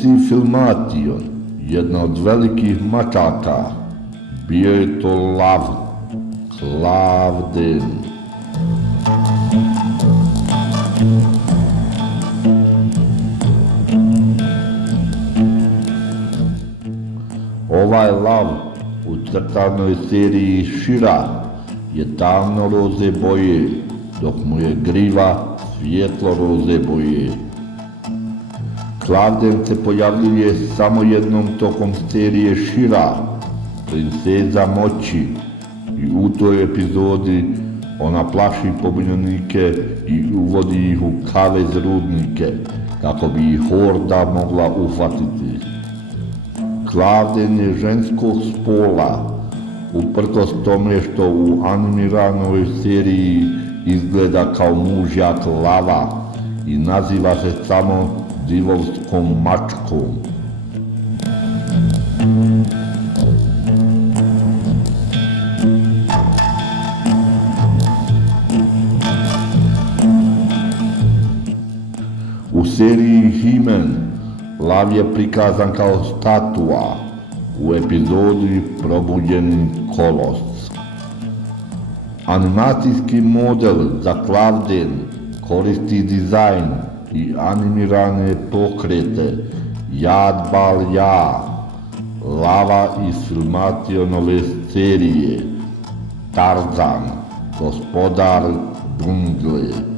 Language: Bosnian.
Lucy Filmation, jedna od velikih mačaka, bio je to lav, Klavden. Ovaj lav u crtanoj seriji She-Ra je tamno roze boje, dok mu je griva svijetlo roze boje. Klavden se pojavljuje samo jednom tokom serije She-Ra, princeza moći, i u toj epizodi ona plaši pobunjenike i uvodi ih u kavez rudnike, kako bi ih horda mogla uhvatiti. Klavden je ženskog spola, uprkos tome što u animiranoj seriji izgleda kao mužjak lava i naziva se samo divovskom mačkom. U seriji He-Man lav je prikazan kao statua u epizodi Probuđeni kolos. Animacijski model za Klavden koristi dizajn i animirane pokrete Jad Bal Ja, lava iz Filmationove serije Tarzan, gospodar džungle.